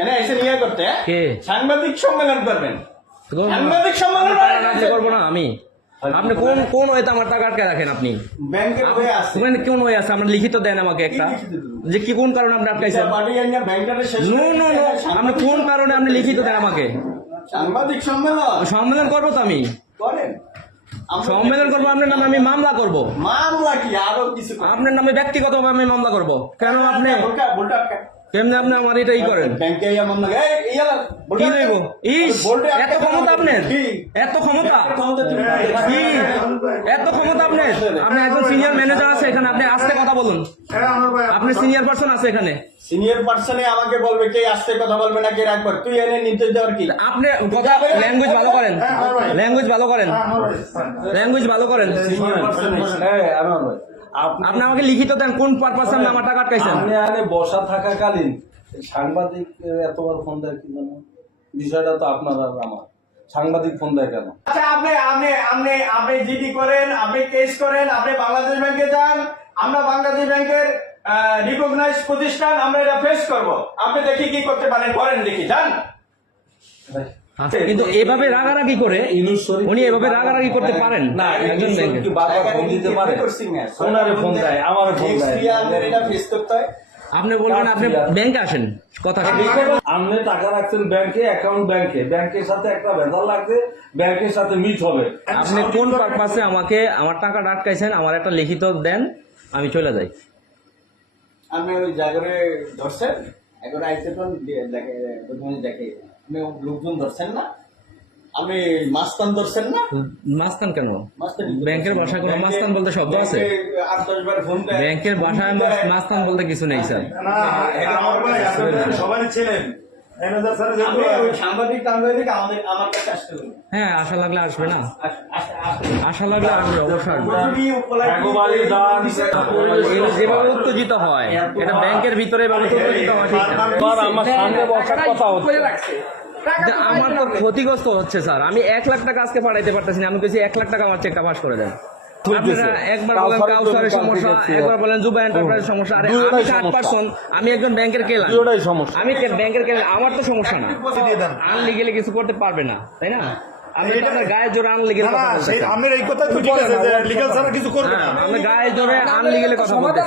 এনে এসে নিয়ে করতে? কে? সাংবাদিক সম্মেলন করবেন। করব সাংবাদিক সম্মেলন করব না আমি। আপনি কোন কোন ওয়েতে আমার টাকা আটকে রাখেন আপনি? ব্যাংকের বইয়ে আছে। ওখানে কোন ওয়ে আছে? আমরা লিখিত দেন আমাকে একটা? যে কি কোন কারণে আপনি আটকাইছেন? নো নো নো আপনি কোন কারণে আপনি লিখিত দেন আমাকে? সাংবাদিক সম্মেলন। সম্মেলন করব তো আমি। করেন। সম্মেলন করব আপনার নামে আমি মামলা করব। মামলা কি? আরও কিছু আপনার নামে ব্যক্তিগতভাবে আমি মামলা করব। কেন আপনি কেমনে আপনি আমার এটা ই করেন? ব্যাংকে ইয়া মামলা এই ইয়া কি লইব ইস এত ক্ষমতা আপনার? এত ক্ষমতা? এত ক্ষমতা আপনার? আপনি একজন সিনিয়র ম্যানেজার আছে এখানে আপনি আস্তে কথা বলুন। আপনি সিনিয়র পার্সন আছে এখানে। সিনিয়র পার্সনে আমাকে বলবে কে আসতে কথা বলবে না কে রাখবে তুই এনে নির্দেশ দেওয়ার কি? আপনি কথা ল্যাঙ্গুয়েজ ভালো করেন। ল্যাঙ্গুয়েজ ভালো করেন। ল্যাঙ্গুয়েজ ভালো করেন। সিনিয়র পার্সন হ্যাঁ আমার ভাই। আপনি আপনি আমাকে লিখিত দেন কোন পারপাসে আপনি আমার টাকা আটকাইছেন আপনি আগে বসা থাকাকালীন সাংবাদিক এতবার ফোন দেয় কি জানো? বিষয়টা তো আপনার আর আমার। সাংবাদিক ফোন দেয় কেন? আচ্ছা আপনি আপনি আপনি আপনি জিডি করেন আপনি কেস করেন আপনি বাংলাদেশ ব্যাংকে যান আমরা বাংলাদেশ ব্যাংকের রিকগনাইজ প্রতিষ্ঠান আমরা এটা ফেস করব। আপনি দেখি কি করতে পারেন করেন দেখি যান। কিন্তু এভাবে রাগারাগি করে উনি এভাবে রাগারাগি করতে পারেন? না একজন ফোন দিতে পারে। ওনারে ফোন দেয় আমারে ফোন দেয়। ফেস করতে হয় আপনি বলবেন আপনি ব্যাংকে আসেন কথা আপনি টাকা রাখছেন ব্যাংকে অ্যাকাউন্ট ব্যাংকে। ব্যাংকের সাথে একটা ভেজাল লাগছে ব্যাংকের সাথে মিট হবে। আপনি কোন পারপাসে আমাকে আমার টাকা আটকাইছেন আমার একটা লিখিত দেন আমি চলে যাই। আপনি ওই জায়গায় ধরছেন আইতে তো দেখে দেখে লোকজন ধরছেন না? আপনি মাস্তান ধরছেন না? মাস্তান কেন? ব্যাংকের ভাষায় কোনো মাস্তান বলতে শব্দ আছে? ব্যাংকের ভাষায় মাস্তান বলতে কিছু নেই স্যার। সবাই ছিলেন বলুন হ্যাঁ আশা লাগলে আসবে না। আশা লাগলে আসবে অবশ্যই যেভাবে উত্তেজিত হয় এটা ব্যাংকের ভিতরে উত্তেজিত হয় ঠিক না। এবার আমার সামনে বসার কথা হচ্ছে। যে আমার তো ক্ষতিগ্রস্ত হচ্ছে স্যার। আমি এক লাখ টাকা আজকে পাঠাইতে পারতেছি না। আমি বলছি এক লাখ টাকা আমার চেকটা পাস করে দেন। আপনারা একবার বলেন কাউসারের কাউসারের জন্য সমস্যা কালকে একবার বলেন জুবা এন্টারপ্রাইজের সমস্যা। আরে আমি সমস্যা। পার্সন আমি একজন ব্যাংকের কেলাম আমি ব্যাংকের কেলাম আমার তো সমস্যা না। আনলিগেলে কিছু করতে পারবে না তাই না? আমি গায়ে জোরে আনলিগেলে না কথা